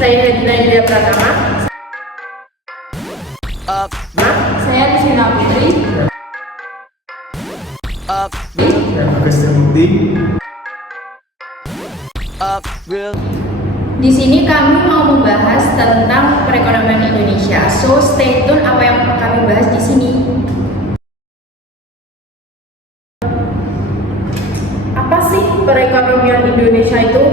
Saya Dina Indria Pratama. Saya Rizina Putri. Dan Agustin Mukti. Di sini kami mau membahas tentang perekonomian Indonesia. So stay tune apa yang kami bahas di sini. Apa sih perekonomian Indonesia itu?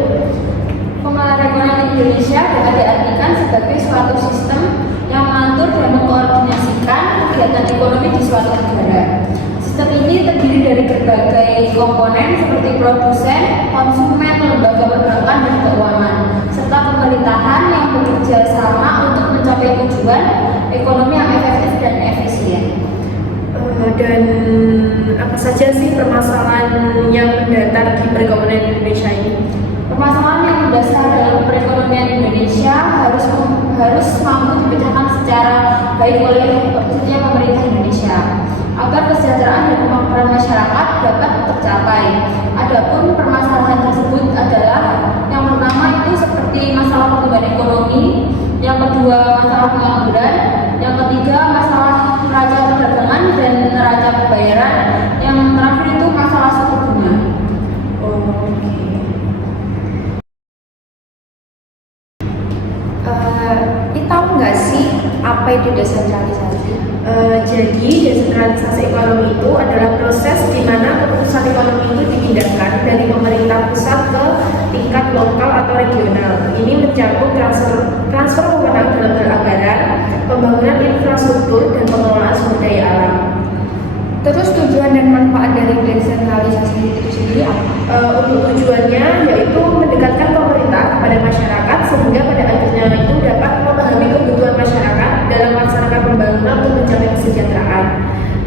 Perekonomian Indonesia dapat diartikan sebagai suatu sistem yang mengatur dan mengkoordinasikan kegiatan ekonomi di suatu negara. Sistem ini terdiri dari berbagai komponen seperti produsen, konsumen, lembaga perbankan dan keuangan, serta pemerintahan yang bekerja sama untuk mencapai tujuan ekonomi yang efektif dan efisien. Dan apa saja sih permasalahan yang mendasar di perekonomian Indonesia ini? Permasalahan yang mendasar dalam perekonomian Indonesia harus mampu dipecahkan secara baik oleh khususnya pemerintah Indonesia agar kesejahteraan dan kemakmuran masyarakat dapat tercapai. Adapun permasalahan tersebut adalah yang pertama itu seperti masalah pertumbuhan ekonomi, yang kedua masalah pengangguran, yang ketiga masalah neraca perdagangan dan neraca pembayaran, yang terakhir itu masalah suku bunga. Tahu nggak sih apa itu desentralisasi? Jadi desentralisasi ekonomi itu adalah proses di mana keputusan ekonomi itu dipindahkan dari pemerintah pusat ke tingkat lokal atau regional. Ini mencakup transfer wewenang dalam hal anggaran, pembangunan infrastruktur, dan pengelolaan sumber daya alam. Terus tujuan dan manfaat dari desentralisasi itu sendiri apa? Untuk tujuannya yaitu mendekatkan pemerintah kepada masyarakat sehingga pada akhirnya itu dapat memahami kebutuhan masyarakat dalam melaksanakan pembangunan untuk mencapai kesejahteraan.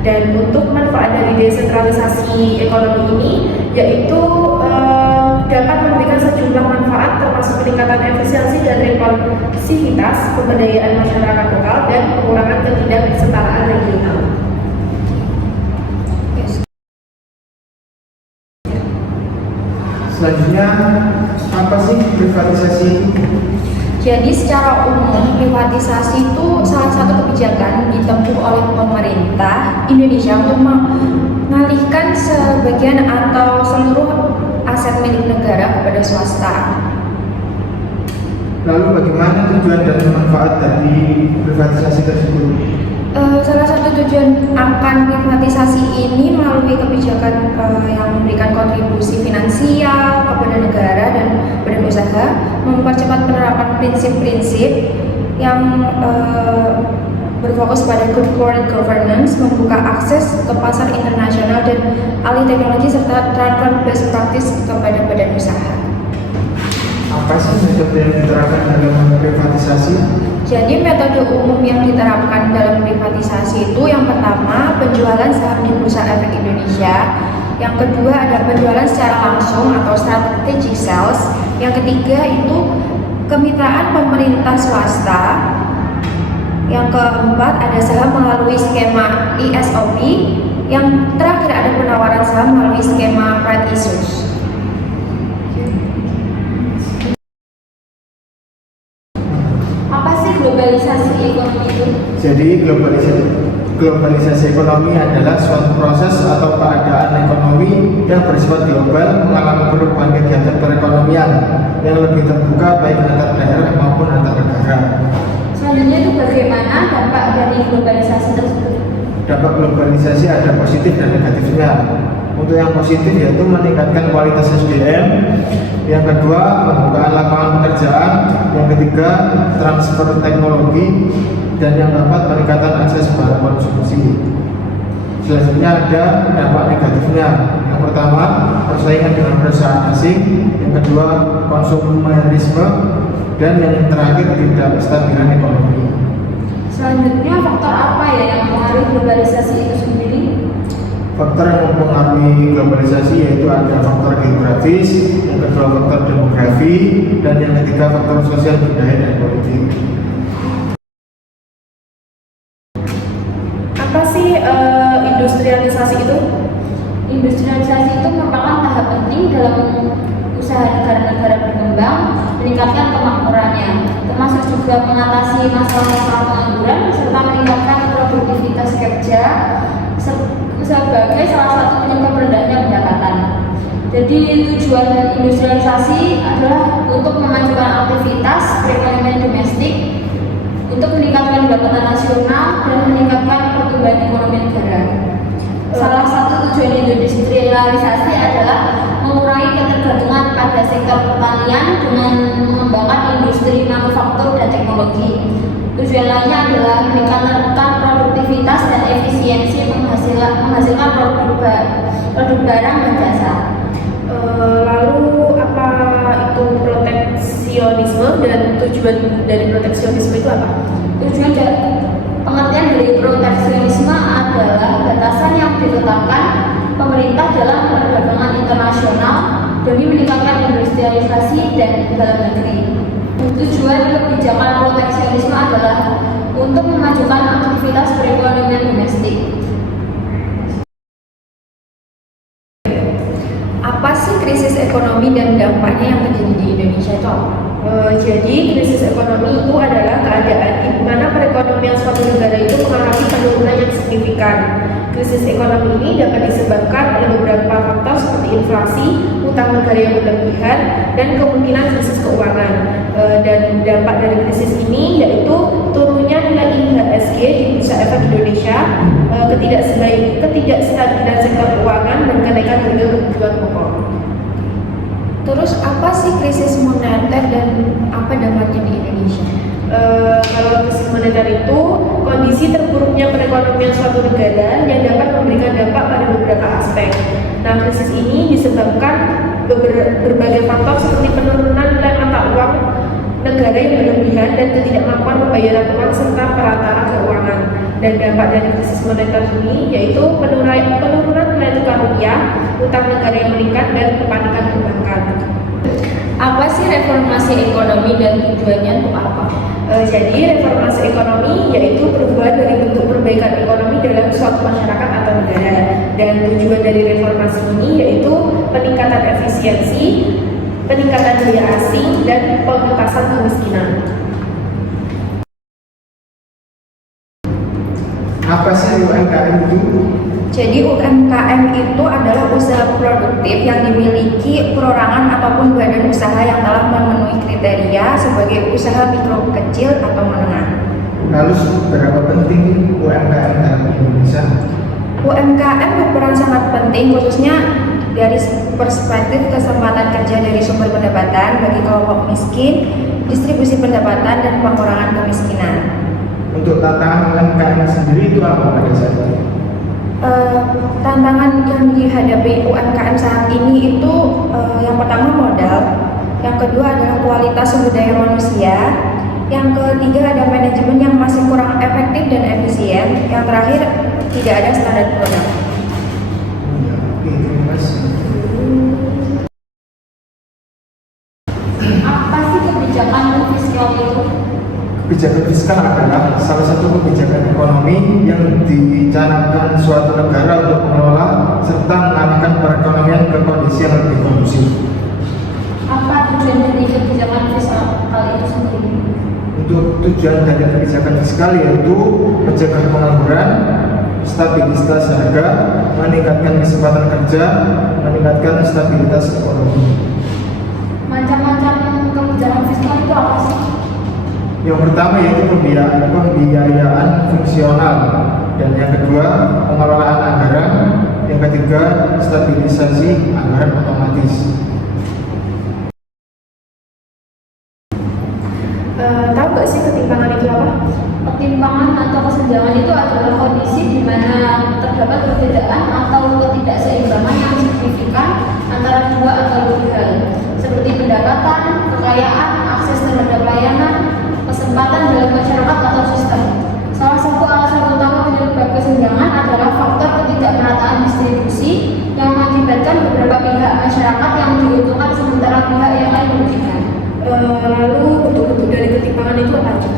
Dan untuk manfaat dari desentralisasi ekonomi ini yaitu dapat memberikan sejumlah manfaat termasuk peningkatan efisiensi dan responsivitas, pemberdayaan masyarakat lokal, dan pengurangan ketidaksetaraan regional. Selanjutnya, apa sih privatisasi itu? Jadi secara umum privatisasi itu salah satu kebijakan ditempuh oleh pemerintah Indonesia untuk mengalihkan sebagian atau seluruh aset milik negara kepada swasta. Lalu bagaimana tujuan dan manfaat dari privatisasi tersebut? Salah satu tujuan akan privatisasi ini melalui kebijakan yang memberikan kontribusi finansial kepada negara dan badan usaha, mempercepat penerapan prinsip-prinsip yang berfokus pada good corporate governance, membuka akses ke pasar internasional dan alih teknologi serta transfer best practice kepada badan usaha. Apa sih metode yang diterapkan dalam privatisasi? Jadi metode umum yang diterapkan dalam privatisasi itu yang pertama penjualan saham di Bursa Efek Indonesia, yang kedua ada penjualan secara langsung atau strategic sales, yang ketiga itu kemitraan pemerintah swasta, yang keempat ada saham melalui skema ESOP, yang terakhir ada penawaran saham melalui skema right issues. Globalisasi ekonomi itu. Jadi globalisasi ekonomi adalah suatu proses atau keadaan ekonomi yang bersifat global mengalami perubahan kegiatan perekonomian yang lebih terbuka baik antar daerah maupun antar negara. Selanjutnya itu bagaimana dampak dari globalisasi tersebut? Dampak globalisasi ada positif dan negatifnya. Untuk yang positif yaitu meningkatkan kualitas SDM, yang kedua pembukaan lapangan pekerjaan, yang ketiga transfer teknologi, dan yang keempat peningkatan akses barang konsumsi. Selanjutnya ada dampak negatifnya. Yang pertama persaingan dengan perusahaan asing, yang kedua konsumerisme, dan yang terakhir tidak kestabilan ekonomi. Selanjutnya faktor apa ya yang mempengaruhi globalisasi itu sendiri? Faktor yang mempengaruhi globalisasi yaitu ada faktor geografis, yang kedua faktor demografi, dan yang ketiga faktor sosial budaya dan politik. Apa sih industrialisasi itu? Industrialisasi itu merupakan tahap penting dalam usaha negara-negara berkembang, meningkatkan kemakmurannya, termasuk juga mengatasi masalah-masalah pengangguran serta meningkatkan produktivitas kerja sebagai salah satu penyebab rendahnya pendapatan. Jadi tujuan industrialisasi adalah untuk memajukan aktivitas perekonomian domestik, untuk meningkatkan pendapatan nasional dan meningkatkan pertumbuhan ekonomi negara. Salah satu tujuan industrialisasi adalah mengurangi ketergantungan pada sektor pertanian dengan mengembangkan industri manufaktur dan teknologi. Tujuan lainnya adalah meningkatkan produktivitas dan efisiensi menghasilkan produk barang dan jasa. Lalu apa itu proteksionisme dan tujuan dari proteksionisme itu apa? Pengertian dari proteksionisme adalah batasan yang ditetapkan pemerintah dalam perdagangan internasional demi meningkatkan industrialisasi dan dalam negeri. Tujuan kebijakan proteksionisme adalah untuk memajukan aktivitas perekonomian domestik. Apa sih krisis ekonomi dan dampaknya yang terjadi di Indonesia itu apa? Jadi krisis ekonomi itu adalah keadaan di mana perekonomian suatu negara itu mengalami penurunan yang signifikan. Krisis ekonomi ini dapat disebabkan oleh beberapa faktor seperti inflasi, utang negara yang berlebihan, dan kemungkinan krisis keuangan. Dan dampak dari krisis ini yaitu turunnya nilai IHSG di Bursa Efek Indonesia, ketidakstabilan sektor keuangan, dan kenaikan harga kebutuhan pokok. Terus apa sih krisis moneter dan apa dampaknya di Indonesia? Kalau krisis moneter itu kondisi terpuruknya perekonomian suatu negara yang dapat memberikan dampak pada beberapa aspek. Nah, krisis ini disebabkan berbagai faktor seperti penurunan nilai mata uang negara yang berlebihan dan ketidakmampuan pembayaran uang serta perantara keuangan. Dan dampak dari krisis moneter ini yaitu penurunan nilai tukar rupiah, utang negara yang meningkat, dan kepanikan perbankan. Apa sih reformasi ekonomi dan tujuannya untuk apa? Jadi reformasi ekonomi yaitu perubahan dari bentuk perbaikan ekonomi dalam suatu masyarakat atau negara. Dan tujuan dari reformasi ini yaitu peningkatan efisiensi, peningkatan daya asing, dan pengentasan kemiskinan. Apa sih UMKM itu? Jadi UMKM itu adalah usaha produktif yang dimiliki perorangan ataupun badan usaha yang telah memenuhi kriteria sebagai usaha mikro kecil atau menengah. Lalu seberapa penting UMKM dalam Indonesia? UMKM berperan sangat penting khususnya dari perspektif kesempatan kerja dari sumber pendapatan bagi kelompok miskin, distribusi pendapatan, dan pengurangan kemiskinan. Untuk tantangan UMKM sendiri itu apa pada saat ini? Tantangan yang dihadapi UMKM saat ini itu yang pertama modal, yang kedua adalah kualitas sumber daya manusia, yang ketiga ada manajemen yang masih kurang efektif dan efisien, yang terakhir tidak ada standar produk. Oke, terima kasih. Apa sih kebijakan fiskal itu? Kebijakan fiskal adalah salah satu kebijakan ekonomi yang dicanangkan suatu negara untuk mengelola serta mengarahkan perekonomian ke kondisi yang lebih kondusif. Apa tujuan dari kebijakan fiskal itu sendiri? Untuk tujuan dari kebijakan fiskal yaitu mencegah pengangguran, stabilitas harga, meningkatkan kesempatan kerja, meningkatkan stabilitas ekonomi. Macam-macam kebijakan fiskal itu apa sih? Yang pertama yaitu pembiayaan fungsional, dan yang kedua pengelolaan anggaran, yang ketiga stabilisasi anggaran otomatis. Tahu nggak sih ketimpangan itu apa? Ketimpangan atau kesenjangan itu adalah kondisi di mana terdapat perbedaan atau ketidakseimbangan yang signifikan antara dua atau lebih hal, seperti pendapatan, kekayaan, akses terhadap layanan, kesempatan dalam masyarakat atau sistem. Salah satu alasan utama penyebab kesenjangan adalah faktor ketidakmerataan distribusi yang mengakibatkan beberapa pihak masyarakat yang diuntungkan sementara pihak yang lain merugikan. Lalu bentuk-bentuk dari ketimpangan itu apa aja?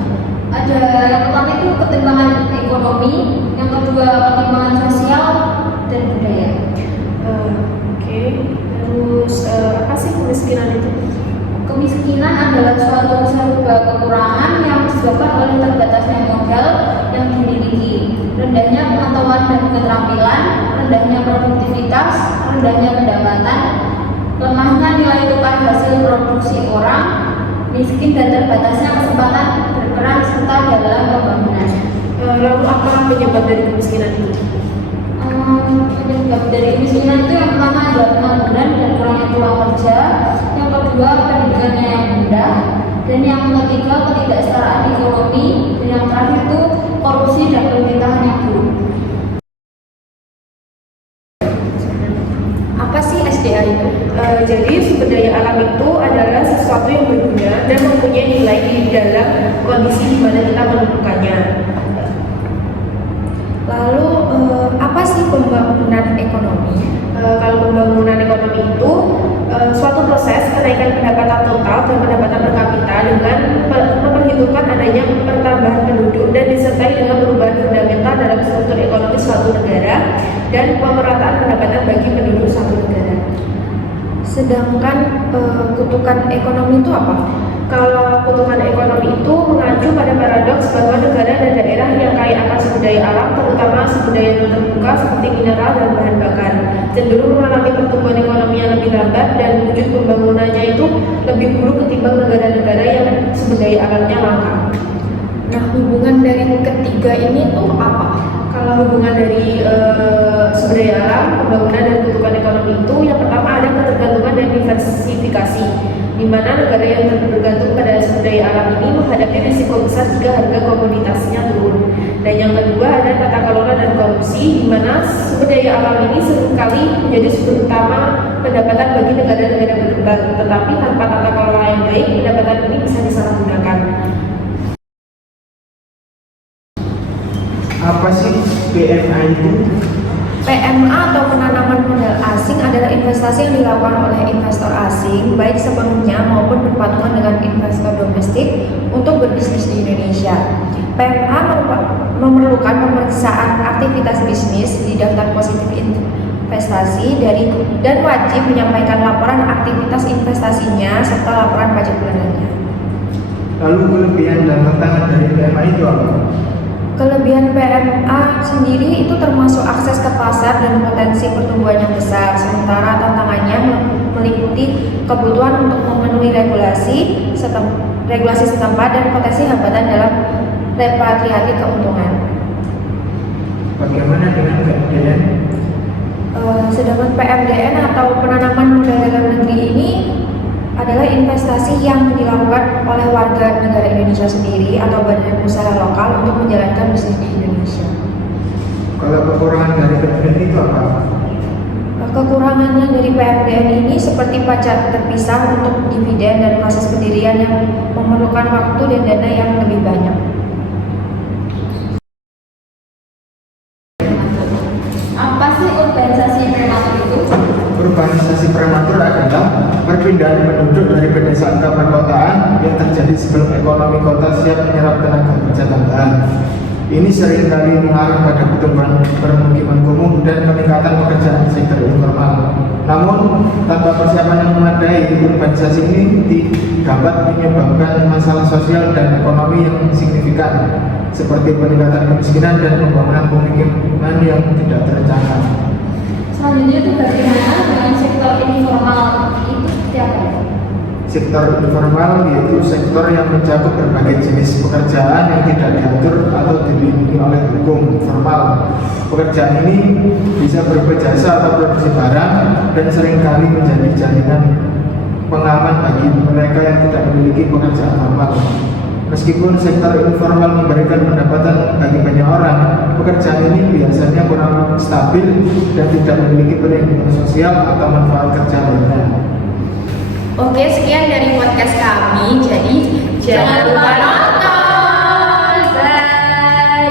Ada yang pertama itu ketimpangan ekonomi, yang kedua ketimpangan sosial dan budaya. Oke. Terus apa sih kemiskinan Kemiskinan adalah suatu serba kekurangan yang disebabkan oleh terbatasnya modal yang dimiliki, rendahnya pengetahuan dan keterampilan, rendahnya produktivitas, rendahnya pendapatan, lemahnya nilai tukar hasil produksi orang, miskin dan terbatasnya kesempatan berperan serta dalam pembangunan. Lalu apa penyebab dari kemiskinan itu? Penyebab dari kemiskinan itu yang pertama adalah pengangguran dan kurangnya peluang kerja, yang kedua pendidikannya yang rendah, dan yang ketiga ketidaksetaraan ekonomi, dan yang terakhir itu korupsi dan pemerintahan yang buruk. Apa sih SDA itu? Jadi sumber daya alam itu adalah sesuatu yang berguna dan mempunyai nilai di dalam kondisi di mana kita menemukannya. Lalu apa sih pembangunan ekonomi? Kalau pembangunan ekonomi itu suatu proses kenaikan pendapatan total dan pendapatan per kapita dengan memperhitungkan adanya pertambahan penduduk dan disertai dengan perubahan fundamental dalam struktur ekonomi suatu negara dan pemerataan pendapatan bagi penduduk suatu negara. Sedangkan kutukan ekonomi itu apa? Kalau kutukan ekonomi itu mengacu pada paradoks bahwa negara dan daerah yang kaya akan sumber daya alam, terutama sumber daya non terbuka seperti mineral dan bahan bakar, cenderung mengalami pertumbuhan ekonomi yang lebih lambat dan wujud pembangunannya itu lebih buruk ketimbang negara-negara yang sumber daya alamnya langka. Nah, hubungan dari ketiga ini tuh apa? Kalau hubungan dari sumber daya alam, pembangunan dan kutukan ekonomi itu yang pertama ada ketergantungan dan diversifikasi, di mana negara yang bergantung pada sumber daya alam ini menghadapi risiko besar jika harga komoditasnya turun. Dan yang kedua ada tata kelola dan korupsi, di mana sumber daya alam ini seringkali menjadi sumber utama pendapatan bagi negara-negara berkembang, tetapi tanpa tata kelola yang baik, pendapatan ini bisa disalahgunakan. Apa sih PMA itu? PMA atau penanaman modal asing adalah investasi yang dilakukan oleh investor asing baik sepenuhnya maupun berpatungan dengan investor domestik untuk berbisnis di Indonesia. PMA memerlukan pemeriksaan aktivitas bisnis di daftar positif investasi dan wajib menyampaikan laporan aktivitas investasinya serta laporan pajak bulanannya. Lalu kelebihan dan tantangan dari PMA itu apa? Kelebihan PMA sendiri itu termasuk akses ke pasar dan potensi pertumbuhan yang besar, sementara tantangannya meliputi kebutuhan untuk memenuhi regulasi setempat dan potensi hambatan dalam repatriasi keuntungan. Bagaimana dengan PMDN? Sedangkan PMDN atau penanaman modal dalam negeri ini adalah investasi yang dilakukan oleh warga negara Indonesia sendiri atau badan usaha lokal untuk menjalankan bisnis di Indonesia. Kalau kekurangan dari PMDN itu apa? Kekurangannya dari PMDN ini seperti pajak terpisah untuk dividen dan proses pendirian yang memerlukan waktu dan dana yang lebih banyak. Apa sih urbanisasi prematur itu? Urbanisasi prematur adalah perpindahan penduduk dari pedesaan ke perkotaan yang terjadi sebelum ekonomi kota siap menyerap tenaga kerja tambahan. Ini seringkali mengarah pada pertumbuhan permukiman kumuh dan peningkatan pekerjaan sektor informal. Namun, tanpa persiapan yang memadai, urbanisasi ini dapat menyebabkan masalah sosial dan ekonomi yang signifikan, seperti peningkatan kemiskinan dan pembangunan pemukiman yang tidak terencana. Selanjutnya itu bagaimana dengan sektor informal itu seperti apa? Sektor informal yaitu sektor yang mencakup berbagai jenis pekerjaan yang tidak diatur atau dilindungi oleh hukum formal. Pekerjaan ini bisa berupa jasa atau produksi barang dan seringkali menjadi jaminan pengaman bagi mereka yang tidak memiliki pekerjaan formal. Meskipun sektor informal memberikan pendapatan bagi banyak orang, pekerjaan ini biasanya kurang stabil dan tidak memiliki perlindungan sosial atau manfaat kerja lainnya. Oke, sekian dari podcast kami. Jadi jangan lupa nonton. Bye.